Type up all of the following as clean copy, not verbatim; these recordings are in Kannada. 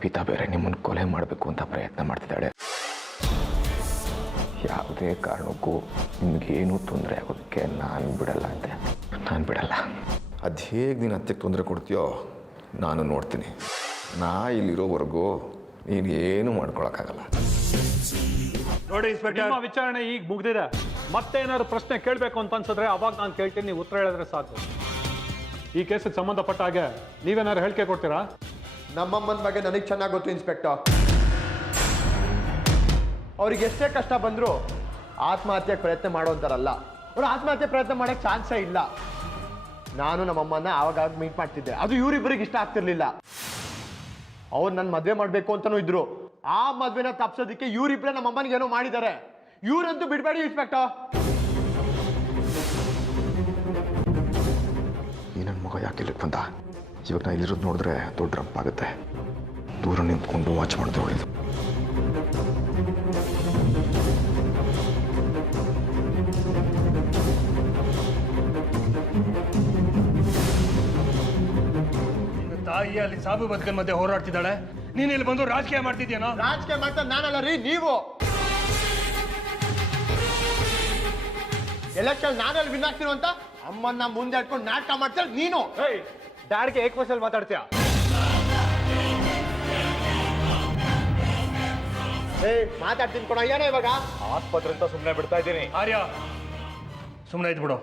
ಅರ್ಪಿತಾ ಬೇರೆ ನಿಮ್ಮನ್ನು ಕೊಲೆ ಮಾಡಬೇಕು ಅಂತ ಪ್ರಯತ್ನ ಮಾಡ್ತಿದ್ದಾಳೆ. ಯಾವುದೇ ಕಾರಣಕ್ಕೂ ನಿಮಗೇನೂ ತೊಂದರೆ ಆಗೋದಕ್ಕೆ ನಾನು ಬಿಡಲ್ಲ ಅಂತೆ. ನಾನು ಬಿಡಲ್ಲ. ಅದು ಹೇಗೆ ನೀನು ಅತ್ತೆಗೆ ತೊಂದರೆ ಕೊಡ್ತೀಯೋ ನಾನು ನೋಡ್ತೀನಿ. ನಾ ಇಲ್ಲಿರೋವರೆಗೂ ನೀನು ಏನೂ ಮಾಡ್ಕೊಳಕ್ಕಾಗಲ್ಲ. ನೋಡಿ ಇನ್ಸ್ಪೆಕ್ಟರ್, ವಿಚಾರಣೆ ಈಗ ಮುಗ್ದಿದೆ. ಮತ್ತೆ ಏನಾದ್ರು ಪ್ರಶ್ನೆ ಕೇಳಬೇಕು ಅಂತ ಅನ್ಸಿದ್ರೆ ಅವಾಗ ನಾನು ಕೇಳ್ತೀನಿ, ನೀವು ಉತ್ತರ ಹೇಳಿದ್ರೆ ಸಾಕು. ಈ ಕೇಸಿಗೆ ಸಂಬಂಧಪಟ್ಟ ಹಾಗೆ ನೀವೇನಾದ್ರು ಹೇಳಿಕೆ ಕೊಡ್ತೀರಾ? ನಮ್ಮಮ್ಮನ ಬಗ್ಗೆ ನನಗೆ ಚೆನ್ನಾಗಿ ಗೊತ್ತು ಇನ್ಸ್ಪೆಕ್ಟರ್. ಅವ್ರಿಗೆ ಎಷ್ಟೇ ಕಷ್ಟ ಬಂದರೂ ಆತ್ಮಹತ್ಯೆಗೆ ಪ್ರಯತ್ನ ಮಾಡೋಂತಾರಲ್ಲ. ಅವ್ರು ಆತ್ಮಹತ್ಯೆ ಪ್ರಯತ್ನ ಮಾಡೋಕ್ಕೆ ಚಾನ್ಸೇ ಇಲ್ಲ. ನಾನು ನಮ್ಮಮ್ಮನ ಆವಾಗ ಮೀಟ್ ಮಾಡ್ತಿದ್ದೆ. ಅದು ಇವರಿಬ್ಬರಿಗೆ ಇಷ್ಟ ಆಗ್ತಿರ್ಲಿಲ್ಲ. ಅವ್ರು ನನ್ನ ಮದುವೆ ಮಾಡಬೇಕು ಅಂತಲೂ ಇದ್ರು. ಆ ಮದುವೆನ ತಪ್ಸೋದಕ್ಕೆ ಇವರಿಬ್ಬರೇ ನಮ್ಮಮ್ಮನಿಗೆ ಏನೋ ಮಾಡಿದ್ದಾರೆ. ಇವರಂತೂ ಬಿಡಬೇಡಿ ಇನ್ಸ್ಪೆಕ್ಟರ್. ಈ ನನ್ನ ಮಗ ಯಾಕೆ ಇಲ್ಲಿಗೆ ಬಂದ? ಇವಾಗ ನಾ ಇಲ್ಲಿರೋದು ನೋಡಿದ್ರೆ ದೊಡ್ಡ ರಂಪಾಗುತ್ತೆ. ದೂರ ನಿಂತ್ಕೊಂಡು ವಾಚ್ ಮಾಡಿದ್ರೆ ಒಳ್ಳೇದು. ತಾಯಿ ಅಲ್ಲಿ ಸಾಬು ಬದುಕನ್ ಮಧ್ಯೆ ಹೋರಾಡ್ತಿದ್ದಾಳೆ, ನೀನು ಇಲ್ಲಿ ಬಂದು ರಾಜಕೀಯ ಮಾಡ್ತಿದ್ಯಾನೋ? ರಾಜಕೀಯ ಮಾಡ್ತಾ ನಾನಲ್ಲ ರೀ, ನೀವು. ಎಲೆಕ್ಷನ್ ನಾನಲ್ಲಿ ವಿನ್ ಆಗ್ತೀನೋ ಅಂತ ಅಮ್ಮನ್ನ ಮುಂದೆ ಇಟ್ಕೊಂಡು ನಾಟಕ ಮಾಡ್ತಾರೆ ನೀನು. ಡ್ಯಾಡ್ಗೆ ಏಕವಚನಲ್ಲಿ ಮಾತಾಡ್ತೀಯ? ಮಾತಾಡ್ತೀನಿ ಕೊಡ. ಏನೋ ಇವಾಗ ಆಸ್ಪತ್ರೆ ಅಂತ ಸುಮ್ಮನೆ ಬಿಡ್ತಾ ಇದ್ದೀನಿ. ಆರ್ಯ, ಸುಮ್ಮನೆ ಇದ್ಬಿಡು.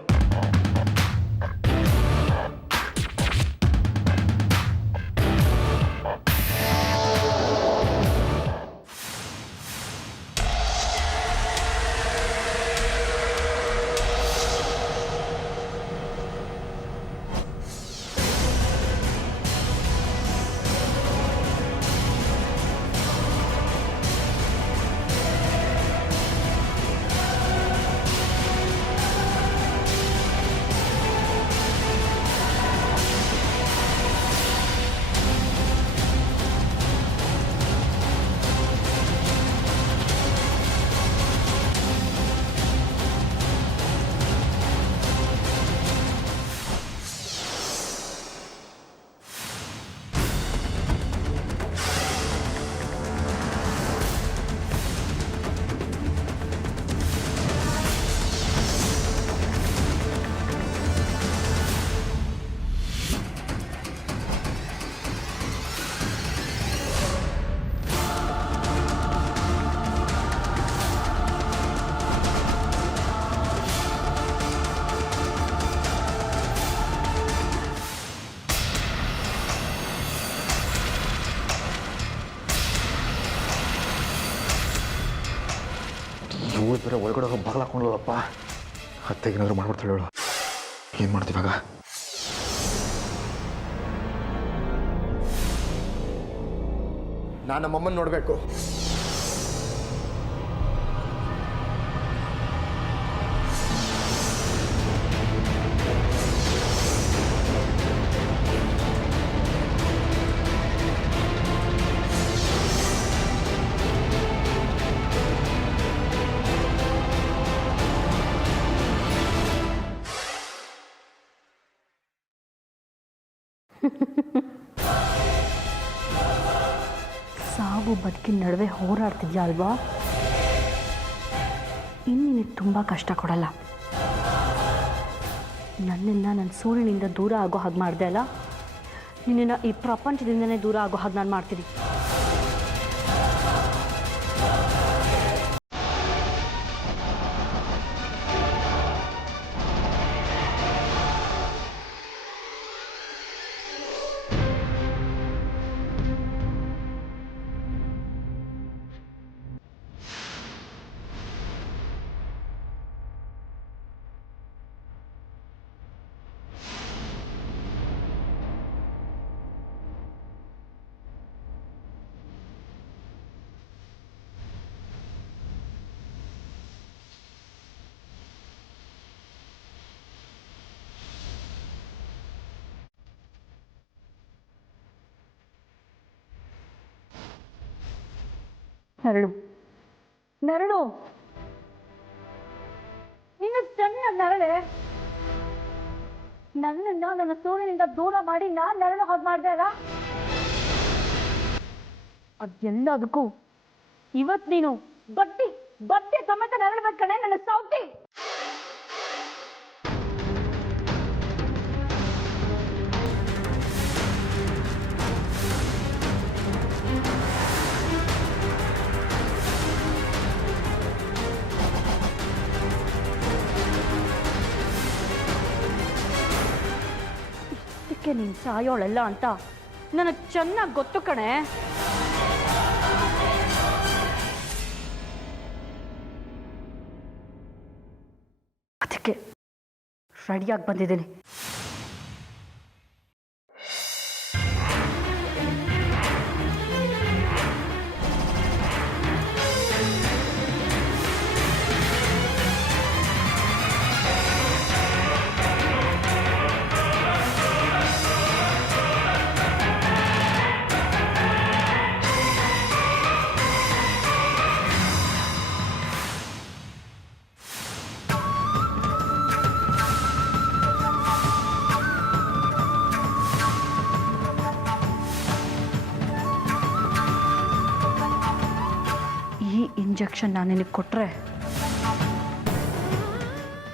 ಇವಳು ಬೇರೆ ಒಳಗಡೆ ಹೋಗಿ ಬಾಗಿಲು ಹಾಕೊಂಡಲ್ಲಪ್ಪ. ಅತ್ತೆಗೇನಾದ್ರು ಮಾಡ್ಬಿಡ್ತಾಳೆ ಹೇಳು. ಏನು ಮಾಡ್ತೀವಾಗ? ನಾನು ನಮ್ಮಮ್ಮನ ನೋಡಬೇಕು. ಸಾವು ಬದುಕಿನ ನಡುವೆ ಹೋರಾಡ್ತಿದ್ಯಾ ಅಲ್ವಾ? ಇನ್ನಿನಿಗೆ ತುಂಬ ಕಷ್ಟ ಕೊಡಲ್ಲ. ನನ್ನನ್ನು ನನ್ನ ಸೂರ್ಯನಿಂದ ದೂರ ಆಗೋ ಹಾಗೆ ಮಾಡಿದೆ ಅಲ್ಲ, ನಿನ್ನನ್ನು ಈ ಪ್ರಪಂಚದಿಂದನೇ ದೂರ ಆಗೋ ಹಾಗೆ ನಾನು ಮಾಡ್ತೀನಿ. ನರಳು ನರಳು ನೀನು ಚೆನ್ನಾಗಿ ನರಳೆ. ನನ್ನನ್ನು ನನ್ನ ಸೂರ್ಯನಿಂದ ದೂರ ಮಾಡಿ ನಾನು ನರಳು ಹಾಗೆ ಮಾಡಿದೆ ಅಲ್ಲ. ಅದೆಲ್ಲದಕ್ಕೂ ಇವತ್ತು ನೀನು ಬಡ್ಡಿ ಬಡ್ಡಿ ಸಮೇತ ನೆರಳ್ಬೇಕು ಕಣೆ ನನ್ನ ಸೌತಿ. ಇಷ್ಟಕ್ಕೆ ನೀನು ಸಾಯೋಳಲ್ಲ ಅಂತ ನನಗೆ ಚೆನ್ನಾಗಿ ಗೊತ್ತು ಕಣೆ. ಅದಕ್ಕೆ ರೆಡಿಯಾಗಿ ಬಂದಿದ್ದೀನಿ. ಈ ಇಂಜೆಕ್ಷನ್ ನಾನು ನಿನಗೆ ಕೊಟ್ಟರೆ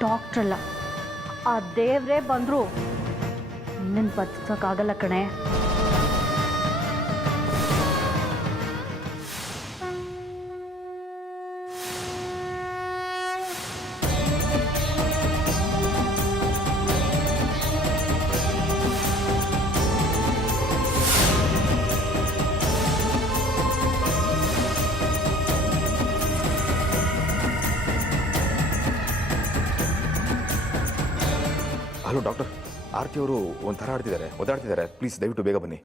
ಡಾಕ್ಟ್ರಲ್ಲ ಆ ದೇವ್ರೇ ಬಂದರೂ ನಿನ್ನನ್ನು ಬದುಕೋಕ್ಕಾಗಲ್ಲ ಕಣೆ. ಹಲೋ ಡಾಕ್ಟರ್, ಆರ್ತಿ ಅವರು ಒಂಥರ ಆಡ್ತಿದ್ದಾರೆ, ಒದ್ದಾಡ್ತಿದ್ದಾರೆ. ಪ್ಲೀಸ್ ದಯವಿಟ್ಟು ಬೇಗ ಬನ್ನಿ.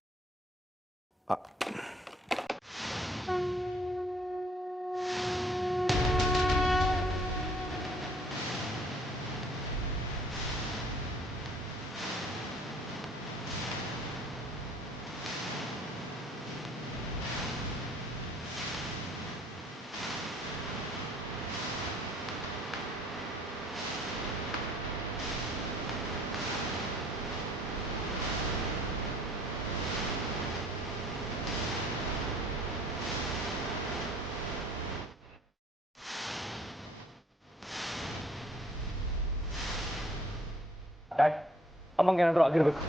ಡ್ಯಾಡ್, ಅಮ್ಮಂಗೆ ಏನಾದರೂ ಆಗಿರ್ಬೇಕು.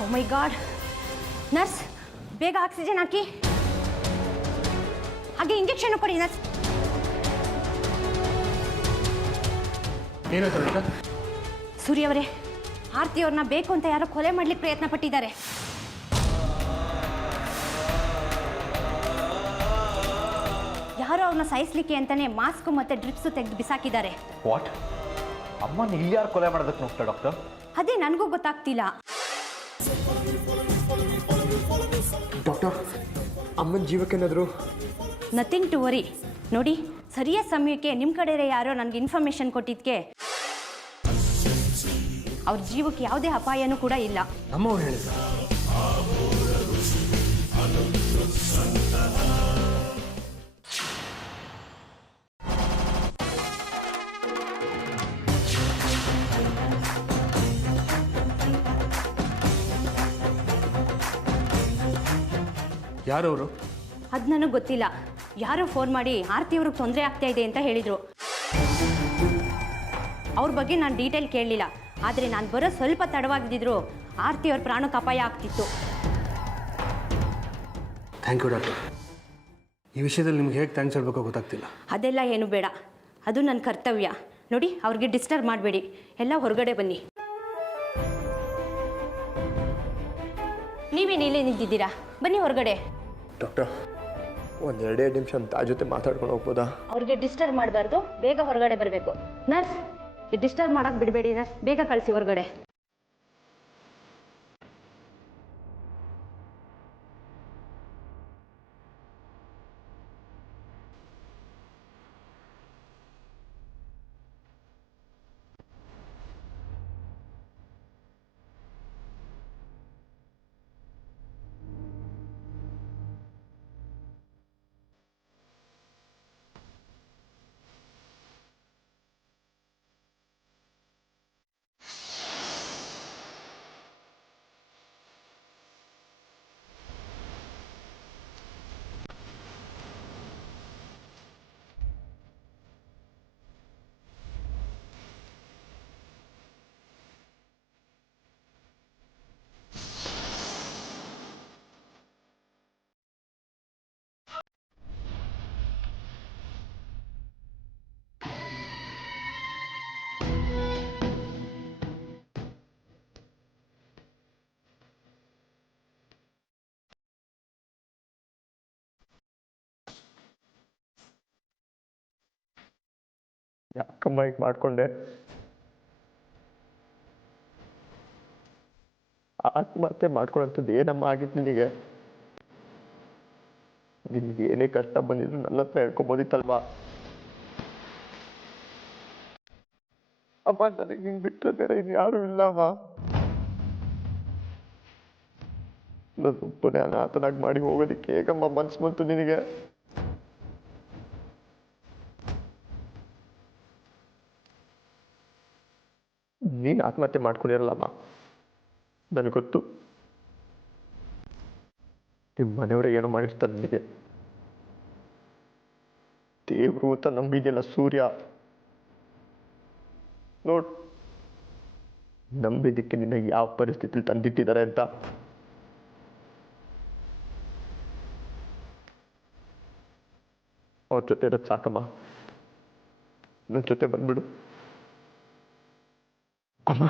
ಓ ಮೈ ಗಾಡ್, ನರ್ಸ್ ಬೇಗ ಆಕ್ಸಿಜನ್ ಹಾಕಿ, ಹಾಗೆ ಇಂಜೆಕ್ಷನ್ ಕೊಡಿ ನರ್ಸ್. ಸೂರ್ಯ ಅವರೇ, ಆರ್ತಿ ಅವ್ರನ್ನ ಬೇಕು ಅಂತ ಯಾರೋ ಕೊಲೆ ಮಾಡ್ಲಿಕ್ಕೆ ಪ್ರಯತ್ನ ಪಟ್ಟಿದ್ದಾರೆ. ಯಾರೋ ಅವ್ರನ್ನ ಸಾಯಿಸ್ಲಿಕ್ಕೆ ಅಂತಾನೆ ಮಾಸ್ಕ್ ಮತ್ತೆ ಡ್ರಿಪ್ಸ್ ತೆಗೆದು ಬಿಸಾಕಿದ್ದಾರೆ. ವಾಟ್? ಅಮ್ಮನ ಇಲ್ಲಿ ಯಾರು ಕೊಲೆ ಮಾಡೋದಕ್ಕೆ ನೋಡ್ತಾ ಡಾಕ್ಟರ್? ಅದೇ ನನಗೂ ಗೊತ್ತಾಗ್ತಿಲ್ಲ. ಡಾಕ್ಟರ್, ಅಮ್ಮನ ಜೀವಕ್ಕೇನಾದರೂ? Nothing to worry. ನೋಡಿ, ಸರಿಯಾದ ಸಮಯಕ್ಕೆ ನಿಮ್ಮ ಕಡೆ ಯಾರೋ ನನಗೆ ಇನ್ಫಾರ್ಮೇಶನ್ ಕೊಟ್ಟಿದ್ದಕ್ಕೆ ಅವ್ರ ಜೀವಕ್ಕೆ ಯಾವುದೇ ಅಪಾಯನೂ ಕೂಡ ಇಲ್ಲ. ನಮ್ಮವ್ರು ಹೇಳಿದ. ಯಾರವರು? ಅದು ನನಗೆ ಗೊತ್ತಿಲ್ಲ. ಯಾರೋ ಫೋನ್ ಮಾಡಿ ಆರ್ತಿ ಅವ್ರಿಗೆ ತೊಂದರೆ ಆಗ್ತಾ ಇದೆ ಅಂತ ಹೇಳಿದರು. ಅವ್ರ ಬಗ್ಗೆ ನಾನು ಡೀಟೇಲ್ ಕೇಳಲಿಲ್ಲ. ಆದರೆ ನಾನು ಬರೋ ಸ್ವಲ್ಪ ತಡವಾಗಿದ್ದಿದ್ರು ಆರ್ತಿ ಅವ್ರ ಪ್ರಾಣಕ್ಕೆ ಅಪಾಯ ಆಗ್ತಿತ್ತು. Thank you doctor. ಈ ವಿಷಯದಲ್ಲಿ ನಿಮ್ಗೆ ಹೇಗೆ ಥ್ಯಾಂಕ್ಸ್ ಹೇಳಬೇಕೋ ಗೊತ್ತಾಗ್ತಿಲ್ಲ. ಅದೆಲ್ಲ ಏನು ಬೇಡ, ಅದು ನನ್ನ ಕರ್ತವ್ಯ. ನೋಡಿ, ಅವ್ರಿಗೆ ಡಿಸ್ಟರ್ಬ್ ಮಾಡಬೇಡಿ, ಎಲ್ಲ ಹೊರಗಡೆ ಬನ್ನಿ. ನೀವೇನು ಇಲ್ಲೇ ನಿಂತಿದ್ದೀರಾ? ಬನ್ನಿ ಹೊರಗಡೆ. ಡಾಕ್ಟರ್, ಒಂದು 2 ನಿಮಿಷ ಆ ಜೊತೆ ಮಾತಾಡ್ಕೊಂಡು ಹೋಗ್ಬೋದಾ? ಅವ್ರಿಗೆ ಡಿಸ್ಟರ್ಬ್ ಮಾಡಬಾರ್ದು, ಬೇಗ ಹೊರಗಡೆ ಬರಬೇಕು. ನರ್ಸ್, ಡಿಸ್ಟರ್ಬ್ ಮಾಡಕ್ಕೆ ಬಿಡಬೇಡಿ ನರ್ಸ್, ಬೇಗ ಕಳಿಸಿ ಹೊರಗಡೆ. ಯಾಕಮ್ಮ ಈಗ ಮಾಡ್ಕೊಂಡೆ? ಆತ್ಮಹತ್ಯೆ ಮಾಡ್ಕೊಳ್ಳೋಂಥದ್ದು ಏನಮ್ಮ ಆಗಿತ್ತು ನಿನಗೆ? ನಿನಗೆ ಏನೇ ಕಷ್ಟ ಬಂದಿದ್ರು ನನ್ನ ಹತ್ರ ಹೇಳ್ಕೊಬೋದಿತ್ತಲ್ವಾ? ಅಮ್ಮ ನನಗೆ ಹಿಂಗೆ ಬಿಟ್ಟರೆ ಬೇರೆ ಇನ್ಯಾರೂ ಇಲ್ಲಮ್ಮ. ನನ್ನೊಬ್ಬನೇ ಅನಾಥನಾಗಿ ಮಾಡಿ ಹೋಗೋದಕ್ಕೆ ಹೇಗಮ್ಮ ಮನ್ಸು ಬಂತು ನಿನಗೆ? ನೀನು ಆತ್ಮಹತ್ಯೆ ಮಾಡ್ಕೊಂಡಿರಲ್ಲಮ್ಮ, ನನಗೆ ಗೊತ್ತು. ನಿಮ್ಮ ಮನೆಯವರೇ ಏನೋ ಮಾಡಿರ್ತಾರೆ ನಿನಗೆ. ದೇವರು ಅಂತ ನಂಬಿದೆಯಲ್ಲ ಸೂರ್ಯ, ನೋಡು ನಂಬಿದ್ದಕ್ಕೆ ನಿನ್ನ ಯಾವ ಪರಿಸ್ಥಿತಿಲಿ ತಂದಿಟ್ಟಿದ್ದಾರೆ ಅಂತ. ಅವ್ರ ಜೊತೆ ಇರೋದು ಸಾಕಮ್ಮ, ನನ್ನ ಜೊತೆ ಬಂದ್ಬಿಡು ಅಮ್ಮ.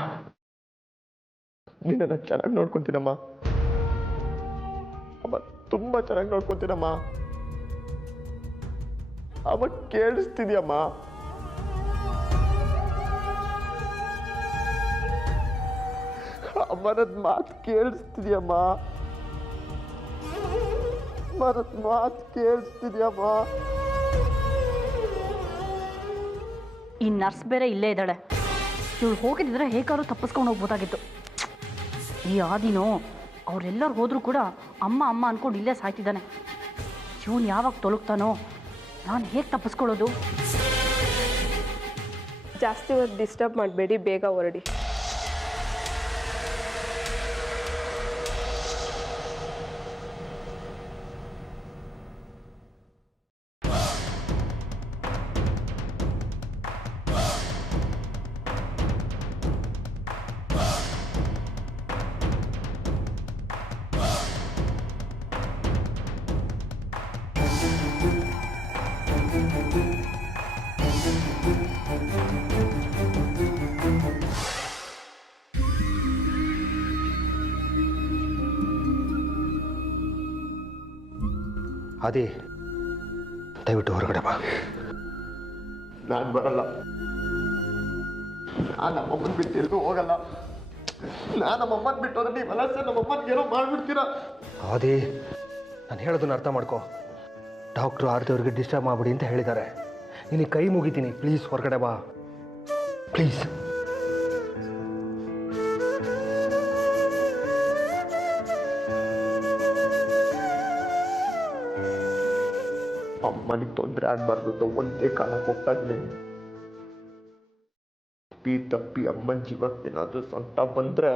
ನಿನ್ನ ಚೆನ್ನಾಗಿ ನೋಡ್ಕೊಂತೀನಮ್ಮ ಅಮ್ಮ, ತುಂಬಾ ಚೆನ್ನಾಗಿ ನೋಡ್ಕೊಂತೀನಮ್ಮ ಅಮ್ಮ. ಕೇಳಿಸ್ತಿದ್ಯಮ್ಮ? ಅಮ್ಮನದ ಮಾತು ಕೇಳಿಸ್ತಿದ್ಯಮ್ಮ? ಅಮ್ಮನದ ಮಾತು ಕೇಳಿಸ್ತಿದ್ಯಮ್ಮ? ಈ ನರ್ಸ್ ಬೇರೆ ಇಲ್ಲೇ ಇದ್ದಾಳೆ. ಇವಳು ಹೋಗಿದ್ದಿದ್ರೆ ಹೇಗಾದ್ರೂ ತಪ್ಪಿಸ್ಕೊಂಡು ಹೋಗ್ಬೋದಾಗಿತ್ತು. ಈ ಆದಿನೋ ಅವರೆಲ್ಲರೂ ಹೋದರೂ ಕೂಡ ಅಮ್ಮ ಅಮ್ಮ ಅಂದ್ಕೊಂಡು ಇಲ್ಲೇ ಸಾಯ್ತಿದ್ದಾನೆ. ಇವನು ಯಾವಾಗ ತೊಲಗ್ತಾನೋ, ನಾನು ಹೇಗೆ ತಪ್ಪಿಸ್ಕೊಳ್ಳೋದು? ಜಾಸ್ತಿ ಹೊತ್ತು ಡಿಸ್ಟರ್ಬ್ ಮಾಡಬೇಡಿ, ಬೇಗ ಹೊರಡಿ. ಆದಿ, ದಯವಿಟ್ಟು ಹೊರಗಡೆ ಬಾ. ನಾನು ಬರಲ್ಲ. ನಾನು ನಮ್ಮಮ್ಮನ ಬಿಟ್ಟು ಎಲ್ಲೂ ಹೋಗಲ್ಲ. ನಾನು ನಮ್ಮಮ್ಮನ ಬಿಟ್ಟು ಹೋದ್ರೆ ನೀವೆಲ್ಲ ಸರ್ ನಮ್ಮಮ್ಮನಿಗೇನೋ ಮಾಡ್ಬಿಡ್ತೀರಾ. ಆದಿ, ನಾನು ಹೇಳೋದನ್ನ ಅರ್ಥ ಮಾಡ್ಕೊ. ಡಾಕ್ಟ್ರು ಆರತಿ ಅವ್ರಿಗೆ ಡಿಸ್ಟರ್ಬ್ ಮಾಡ್ಬಿಡಿ ಅಂತ ಹೇಳಿದ್ದಾರೆ. ನಿನಗೆ ಕೈ ಮುಗಿತೀನಿ, ಪ್ಲೀಸ್ ಹೊರಗಡೆ ಬಾ ಪ್ಲೀಸ್. ಅಮ್ಮನಿಗೆ ತೊಂದರೆ ಆಗ್ಬಾರ್ದು ಅಂತ ಒಂದೇ ಕಾಲಕ್ಕೆ ಹೋಗ್ತಾ ಇದ್ದೀನಿ. ತಪ್ಪಿ ಅಮ್ಮನ ಜೀವಕ್ಕೆ ಏನಾದರೂ ಸಂತ ಬಂದ್ರೆ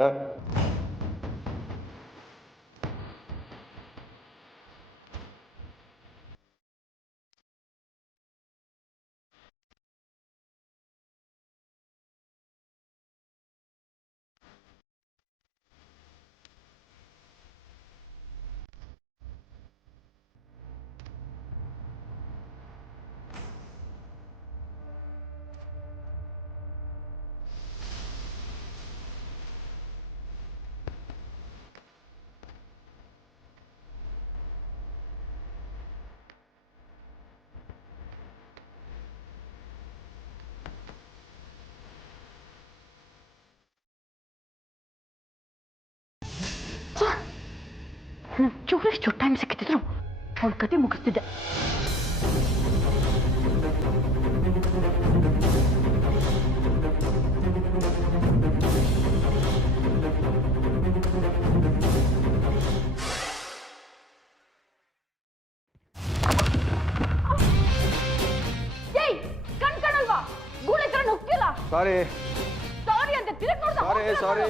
ಚೂರಷ್ಟು ಟೈಮ್ ಸಿಕ್ಕಿದ್ರು ಅವಳ ಕತೆ ಮುಗಿಸ್ತಿದ್ದೆ. ಕಣ್ಕಣಲ್ವಾ? ಗೂಳಿ ತರ ನುಗ್ಗಿಲ್ಲ. ಸಾರಿ ಸಾರಿ ಅಂತ ತಿರುಗಿ ನೋಡ್ದ. ಸಾರಿ.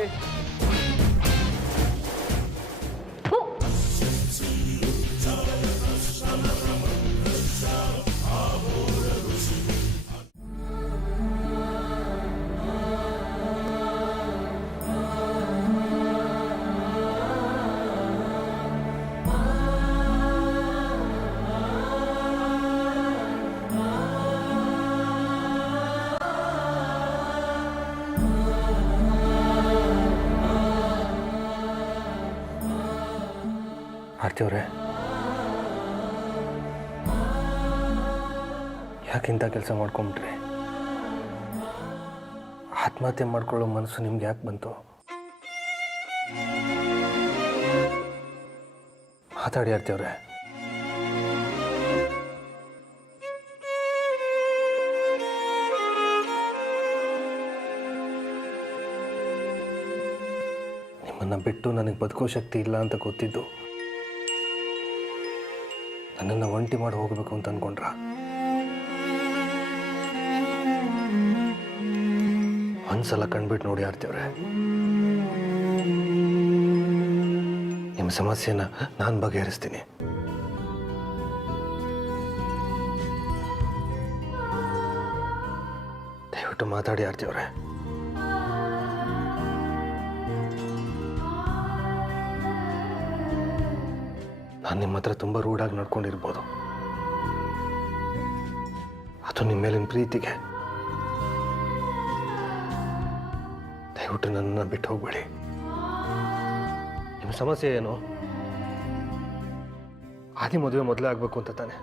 ಆರ್ತಿ ಅವರೇ, ಯಾಕಿಂತ ಕೆಲಸ ಮಾಡ್ಕೊಂಬಿಟ್ರಿ? ಆತ್ಮಹತ್ಯೆ ಮಾಡ್ಕೊಳ್ಳೋ ಮನಸ್ಸು ನಿಮ್ಗೆ ಯಾಕೆ ಬಂತು? ಮಾತಾಡಿ ಆರ್ತಿಯವ್ರೆ. ನಿಮ್ಮನ್ನು ಬಿಟ್ಟು ನನಗೆ ಬದುಕೋ ಶಕ್ತಿ ಇಲ್ಲ ಅಂತ ಗೊತ್ತಿದ್ದು ನನ್ನನ್ನು ಒಂಟಿ ಮಾಡಿ ಹೋಗಬೇಕು ಅಂತ ಅಂದ್ಕೊಂಡ್ರ? ಒಂದ್ಸಲ ಕಣ್ಬಿಟ್ಟು ನೋಡಿ ಆರ್ತಿಯವ್ರೆ, ನಿಮ್ಮ ಸಮಸ್ಯೆನ ನಾನು ಬಗೆಹರಿಸ್ತೀನಿ. ದಯವಿಟ್ಟು ಮಾತಾಡಿ ಆರ್ತಿಯವ್ರೆ. ನಾನು ನಿಮ್ಮ ಹತ್ರ ತುಂಬ ರೂಢಾಗಿ ನಡ್ಕೊಂಡಿರ್ಬೋದು, ಅದು ನಿಮ್ಮ ಮೇಲಿನ ಪ್ರೀತಿಗೆ. ದಯವಿಟ್ಟು ನನ್ನನ್ನು ಬಿಟ್ಟು ಹೋಗ್ಬೇಡಿ. ನಿಮ್ಮ ಸಮಸ್ಯೆ ಏನು? ಆದಿ ಮದುವೆ ಮೊದಲೇ ಆಗಬೇಕು ಅಂತ ತಾನೆ?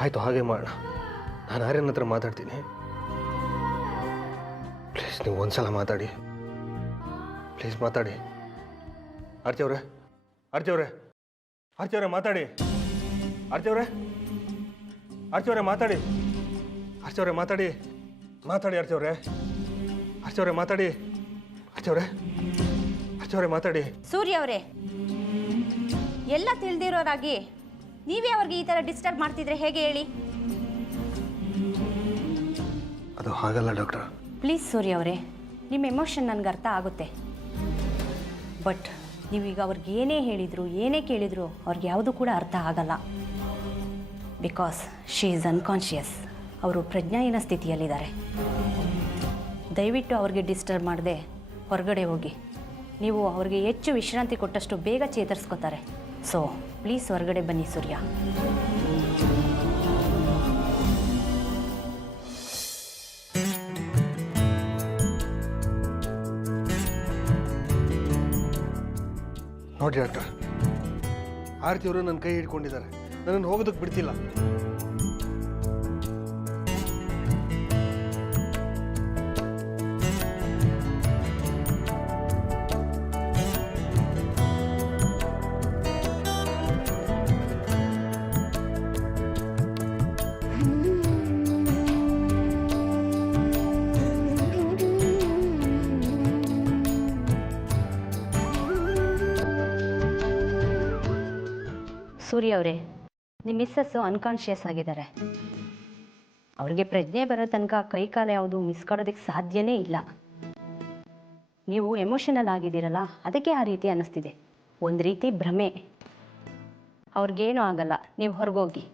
ಆಯಿತು, ಹಾಗೆ ಮಾಡೋಣ. ನಾನು ಆರ್ಯನ ಹತ್ರ ಮಾತಾಡ್ತೀನಿ. ಪ್ಲೀಸ್ ನೀವು ಒಂದ್ಸಲ ಮಾತಾಡಿ. ಪ್ಲೀಸ್ ಮಾತಾಡಿ. ಆರ್ತಿಯವ್ರೆ, ಆರ್ತಿಯವ್ರೆ, ಆರ್ತಿಯವ್ರೆ ಮಾತಾಡಿ. ಆರ್ತಿಯವ್ರೆ, ಆರ್ತಿಯವ್ರೆ ಮಾತಾಡಿ. ಆರ್ತಿಯವ್ರೆ ಮಾತಾಡಿ. ಮಾತಾಡಿ ಆರ್ತಿಯವ್ರೆ. ಆರ್ತಿಯವ್ರೆ ಮಾತಾಡಿ. ಆರ್ತಿಯವ್ರೆ, ಆರ್ತಿಯವ್ರೆ ಮಾತಾಡಿ. ಸೂರ್ಯ ಅವರೇ, ಎಲ್ಲ ತಿಳಿದಿರೋರಾಗಿ ನೀವೇ ಅವ್ರಿಗೆ ಈ ಥರ ಡಿಸ್ಟರ್ಬ್ ಮಾಡ್ತಿದ್ರೆ ಹೇಗೆ ಹೇಳಿ? ಅದು ಹಾಗಲ್ಲ ಡಾಕ್ಟರ್. ಪ್ಲೀಸ್ ಸೂರ್ಯ ಅವರೇ, ನಿಮ್ಮ ಎಮೋಷನ್ ನನಗೆ ಅರ್ಥ ಆಗುತ್ತೆ. ಬಟ್ ನೀವೀಗ ಅವ್ರಿಗೆ ಏನೇ ಹೇಳಿದರು, ಏನೇ ಕೇಳಿದ್ರು ಅವ್ರಿಗೆ ಯಾವುದೂ ಕೂಡ ಅರ್ಥ ಆಗಲ್ಲ. Because she is unconscious. ಅವರು ಪ್ರಜ್ಞಾಹೀನ ಸ್ಥಿತಿಯಲ್ಲಿದ್ದಾರೆ. ದಯವಿಟ್ಟು ಅವ್ರಿಗೆ ಡಿಸ್ಟರ್ಬ್ ಮಾಡದೆ ಹೊರಗಡೆ ಹೋಗಿ. ನೀವು ಅವ್ರಿಗೆ ಹೆಚ್ಚು ವಿಶ್ರಾಂತಿ ಕೊಟ್ಟಷ್ಟು ಬೇಗ ಚೇತರಿಸ್ಕೋತಾರೆ. ಸೊ ಪ್ಲೀಸ್ ಹೊರಗಡೆ ಬನ್ನಿ ಸೂರ್ಯ. ನೋಡಿ ಡಾಕ್ಟರ್, ಆರ್ತಿಯವರು ನನ್ನ ಕೈ ಹಿಡ್ಕೊಂಡಿದ್ದಾರೆ, ನನ್ನನ್ನು ಹೋಗೋದಕ್ಕೆ ಬಿಡ್ತಿಲ್ಲ. ಸೂರ್ಯ ಅವರೇ, ನಿಮ್ಮ ಮಿಸ್ಸಸ್ಸು ಅನ್ಕಾನ್ಷಿಯಸ್ ಆಗಿದ್ದಾರೆ. ಅವ್ರಿಗೆ ಪ್ರಜ್ಞೆ ಬರೋ ತನಕ ಕೈಕಾಲ ಯಾವುದು ಮಿಸ್ಕೊಳ್ಳೋದಕ್ಕೆ ಸಾಧ್ಯನೇ ಇಲ್ಲ. ನೀವು ಎಮೋಷನಲ್ ಆಗಿದ್ದೀರಲ್ಲ, ಅದಕ್ಕೆ ಆ ರೀತಿ ಅನ್ನಿಸ್ತಿದೆ. ಒಂದು ರೀತಿ ಭ್ರಮೆ. ಅವ್ರಿಗೇನೂ ಆಗಲ್ಲ, ನೀವು ಹೊರಗೋಗಿ.